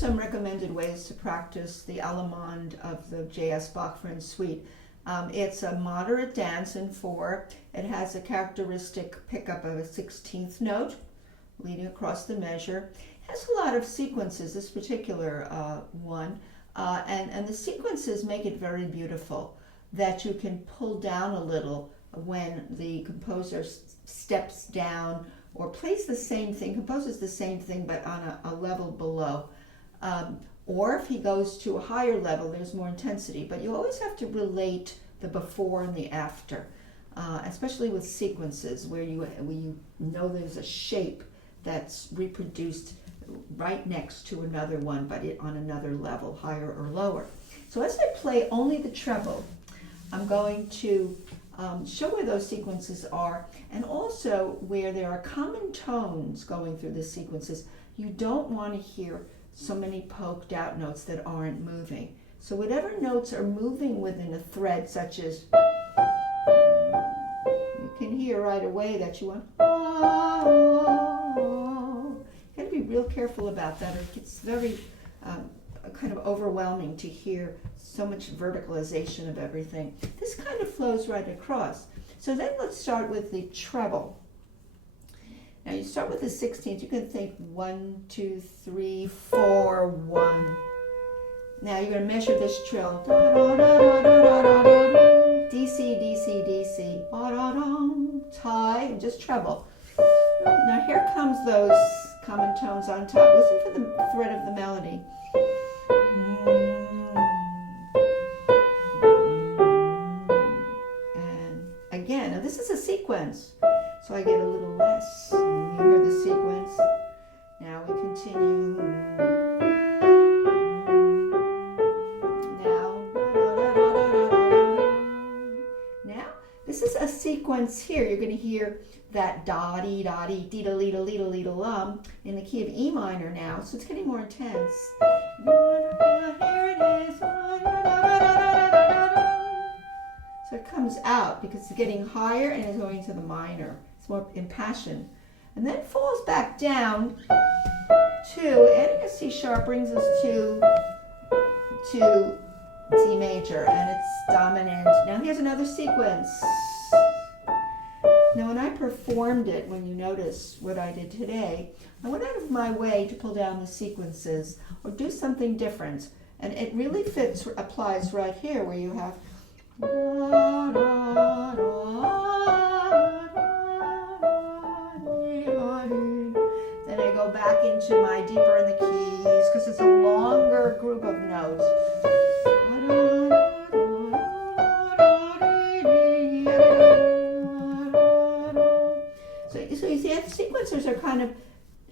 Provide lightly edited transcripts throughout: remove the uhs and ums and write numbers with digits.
some recommended ways to practice the Allemande of the J.S. Bach Friends Suite. It's a moderate dance in 4. It has a characteristic pickup of a 16th note leading across the measure. It has a lot of sequences, this particular one, and the sequences make it very beautiful, that you can pull down a little when the composer steps down or plays the same thing, composes the same thing but on a level below. Or if he goes to a higher level, there's more intensity. But you always have to relate the before and the after, especially with sequences where you know there's a shape that's reproduced right next to another one, but on another level, higher or lower. So as I play only the treble, I'm going to show where those sequences are, and also where there are common tones going through the sequences. You don't want to hear so many poked out notes that aren't moving. So whatever notes are moving within a thread, such as, you can hear right away that you want, you got to be real careful about that. It gets very kind of overwhelming to hear so much verticalization of everything. This kind of flows right across. So then let's start with the treble. Now you start with the 16th. You can think 1, 2, 3, 4, 1. Now you're going to measure this trill. D, C, D, C, D, C. Tie, and just treble. Now here comes those common tones on top. Listen for the thread of the melody. And again, now this is a sequence, so I get a little less. You hear the sequence. Now we continue. Now this is a sequence here. You're going to hear that da-dee, da-dee, dee-da-lee-da-lee-da-lee-da-lum in the key of E minor now, so it's getting more intense. Here it is. So it comes out because it's getting higher and it's going to the minor. It's more impassioned. And then it falls back down to, adding a C sharp brings us to D major, and it's dominant. Now here's another sequence. Now when I performed it, when you notice what I did today, I went out of my way to pull down the sequences or do something different. And it really applies right here where you have then I go back into my deeper in the keys because it's a longer group of notes. So you see, the sequencers are kind of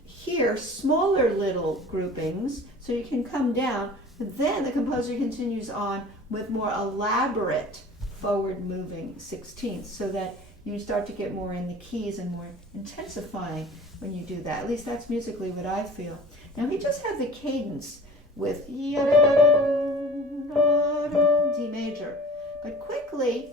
here, smaller little groupings, so you can come down. But then the composer continues on with more elaborate forward-moving 16ths, so that you start to get more in the keys and more intensifying when you do that. At least that's musically what I feel. Now he just had the cadence with D major. But quickly,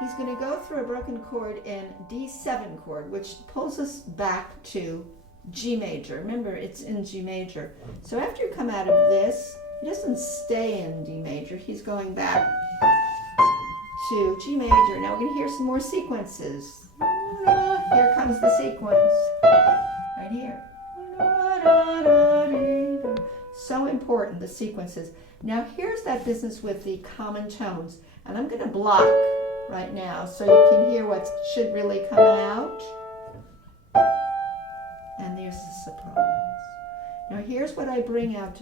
he's going to go through a broken chord in D7 chord, which pulls us back to G major. Remember, it's in G major. So after you come out of this, he doesn't stay in D major. He's going back to G major. Now we're going to hear some more sequences. Here comes the sequence. Right here. So important, the sequences. Now here's that business with the common tones. And I'm going to block right now so you can hear what should really come out. And there's the surprise. Now here's what I bring out.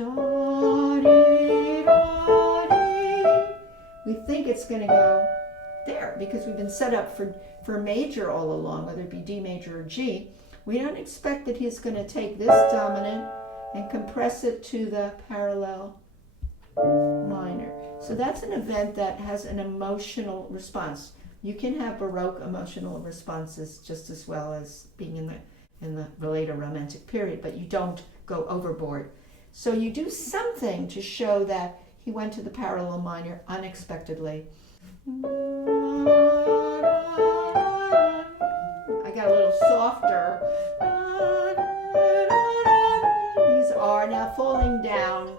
We think it's going to go there because we've been set up for major all along, whether it be D major or G. We don't expect that he's going to take this dominant and compress it to the parallel minor. So that's an event that has an emotional response. You can have Baroque emotional responses just as well as being in the later Romantic period, but you don't go overboard. So you do something to show that he went to the parallel minor unexpectedly. I got a little softer. These are now falling falling down.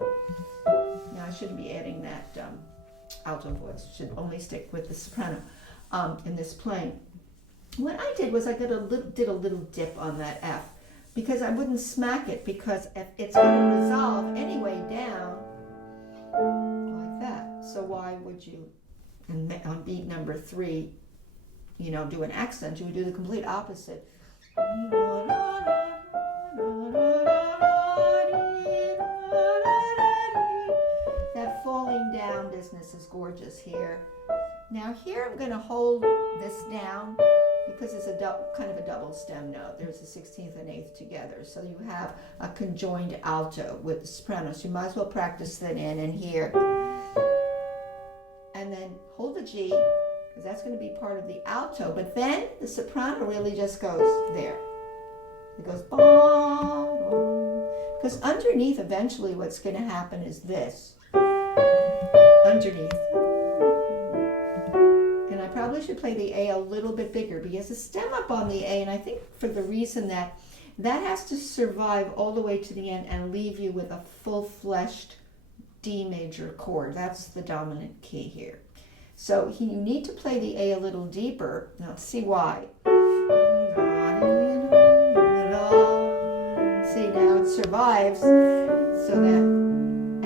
Now I shouldn't be adding that alto voice. Should only stick with the soprano in this playing. What I did was I did a little dip on that F because I wouldn't smack it, because it's going to resolve anyway down like that. So why would you, on beat number 3, you know, do an accent? You would do the complete opposite. That falling down business is gorgeous here. Now here I'm going to hold this down because it's kind of a double stem note. There's a 16th and 8th together. So you have a conjoined alto with the soprano. So you might as well practice that in and here. And then hold the G, because that's going to be part of the alto. But then the soprano really just goes there. It goes, because underneath eventually what's going to happen is this. Underneath. And I probably should play the A a little bit bigger, because the stem up on the A, and I think for the reason that has to survive all the way to the end and leave you with a full-fleshed D major chord. That's the dominant key here. So you need to play the A a little deeper. Now let's see why. See, now it survives so that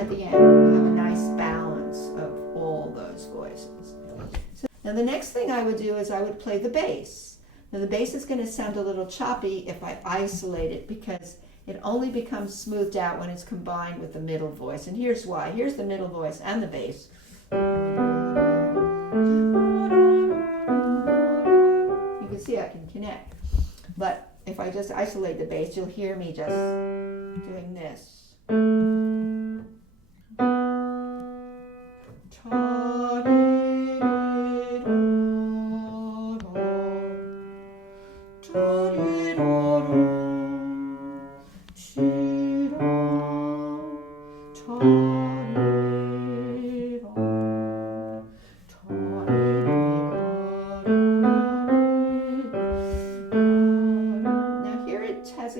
at the end you have a nice balance of all those voices. So, now the next thing I would do is I would play the bass. Now the bass is going to sound a little choppy if I isolate it, because it only becomes smoothed out when it's combined with the middle voice. And here's why. Here's the middle voice and the bass. You can see I can connect. But if I just isolate the bass, you'll hear me just doing this.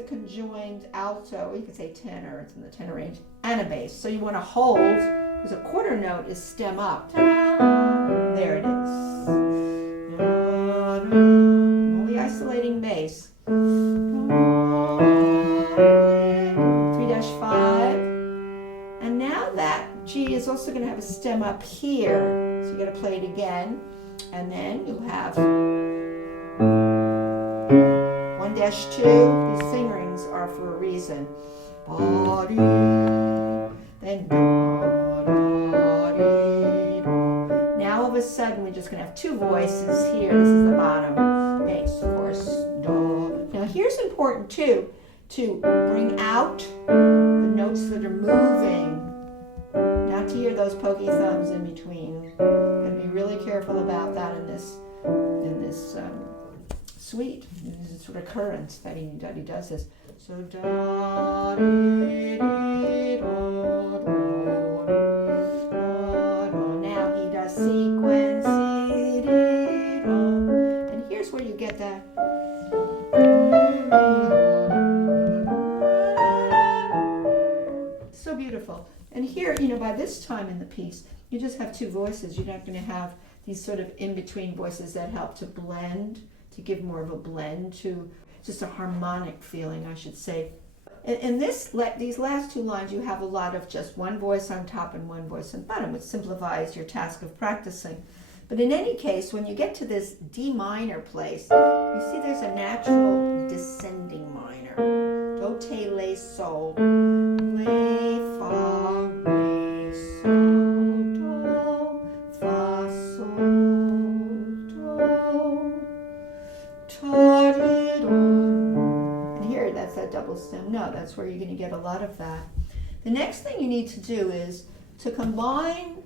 Conjoined alto, you could say tenor, it's in the tenor range, and a bass. So you want to hold, because a quarter note is stem up. There it is. I'm only isolating bass. 3-5. And now that G is also going to have a stem up here. So you got to play it again. And then you'll have 1-2, these fingerings are for a reason. Then now all of a sudden we're just going to have 2 voices here. This is the bottom bass, of course. Now here's important too, to bring out the notes that are moving, not to hear those pokey thumbs in between. Got to be really careful about that in this suite. It's a recurrence that he does this. So da dee dee da da. Now he does sequence dee da. And here's where you get that. So beautiful. And here, you know, by this time in the piece, you just have 2 voices. You're not going to have these sort of in-between voices that help to blend, to give more of a blend, to just a harmonic feeling, I should say. In these last 2 lines, you have a lot of just one voice on top and one voice on bottom, which simplifies your task of practicing. But in any case, when you get to this D minor place, you see there's a natural descending minor. Do, te, le, sol. Le, fa, re, sol, do, fa, sol, do. And here, that's that double stem note. That's where you're going to get a lot of that. The next thing you need to do is to combine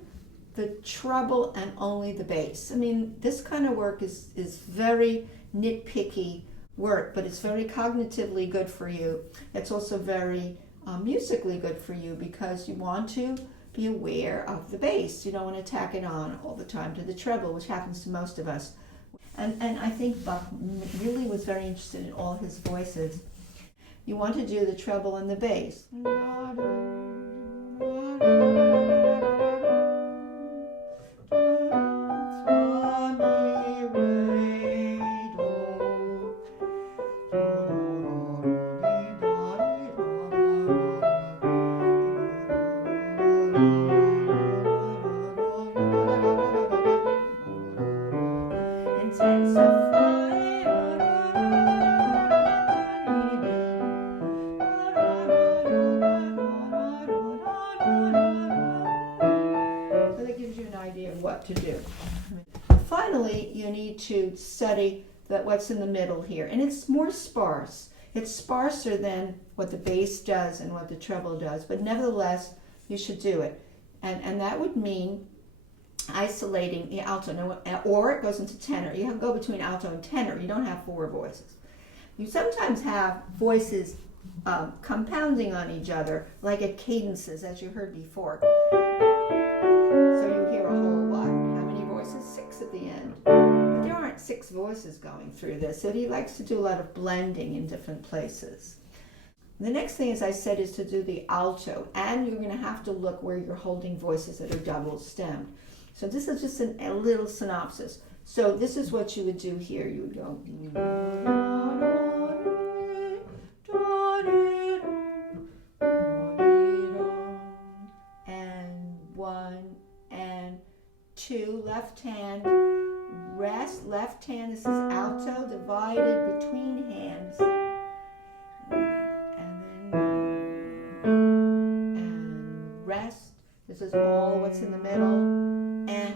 the treble and only the bass. I mean, this kind of work is very nitpicky work, but it's very cognitively good for you. It's also very musically good for you, because you want to be aware of the bass. You don't want to tack it on all the time to the treble, which happens to most of us. And I think Bach really was very interested in all his voices. You want to do the treble and the bass. to do. Finally, you need to study what's in the middle here, and it's more sparse. It's sparser than what the bass does and what the treble does, but nevertheless, you should do it. And that would mean isolating the alto, or it goes into tenor. You go between alto and tenor. You don't have four voices. You sometimes have voices compounding on each other, like at cadences, as you heard before. So you hear a whole what? How many voices? 6 at the end. But there aren't 6 voices going through this, so he likes to do a lot of blending in different places. The next thing, as I said, is to do the alto, and you're going to have to look where you're holding voices that are double stemmed. So this is just a little synopsis. So this is what you would do here. You would go, and 1 and 2, left hand, rest, left hand, this is alto, divided between hands, and rest, this is all what's in the middle, and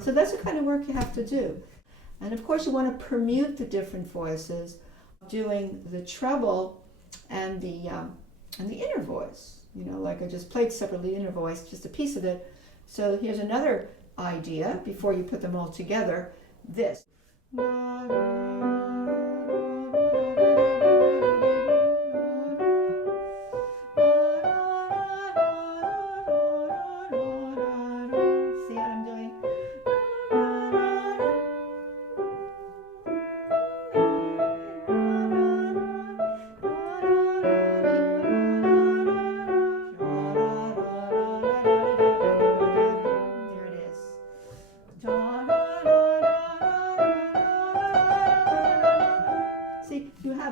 so that's the kind of work you have to do. And of course you want to permute the different voices, doing the treble and the inner voice. You know, like I just played separately inner voice, just a piece of it. So here's another idea before you put them all together. This.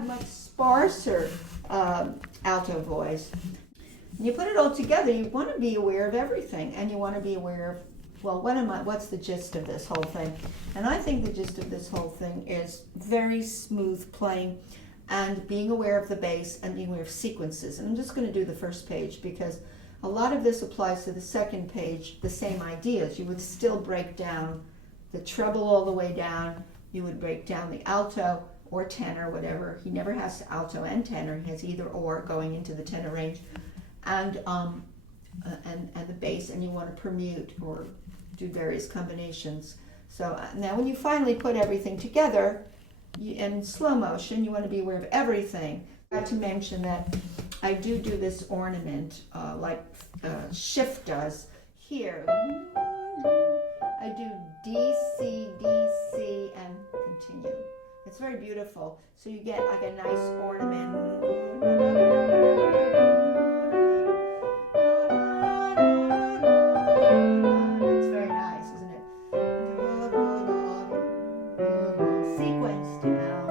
Much sparser alto voice. When you put it all together, you want to be aware of everything, and you want to be aware of, well, what's the gist of this whole thing? And I think the gist of this whole thing is very smooth playing and being aware of the bass and being aware of sequences. And I'm just going to do the first page because a lot of this applies to the second page, the same ideas. You would still break down the treble all the way down. You would break down the alto or tenor, whatever. He never has alto and tenor. He has either or going into the tenor range, and the bass. And you want to permute or do various combinations. So now, when you finally put everything together in slow motion, you want to be aware of everything. I got to mention that I do this ornament like Schiff does here. I do D, C, D, C, and continue. It's very beautiful. So you get like a nice ornament. It's very nice, isn't it? Sequence down.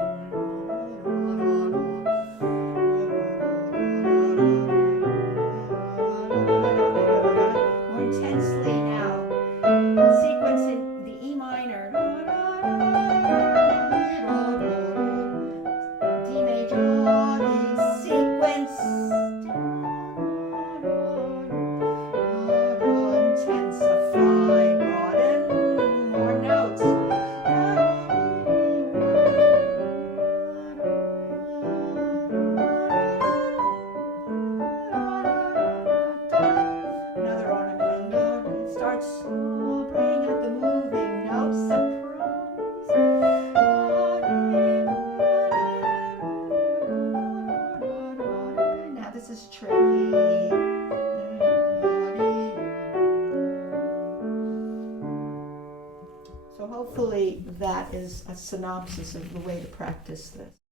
More intensely now. Sequence in the E minor. This is tricky. So hopefully that is a synopsis of the way to practice this.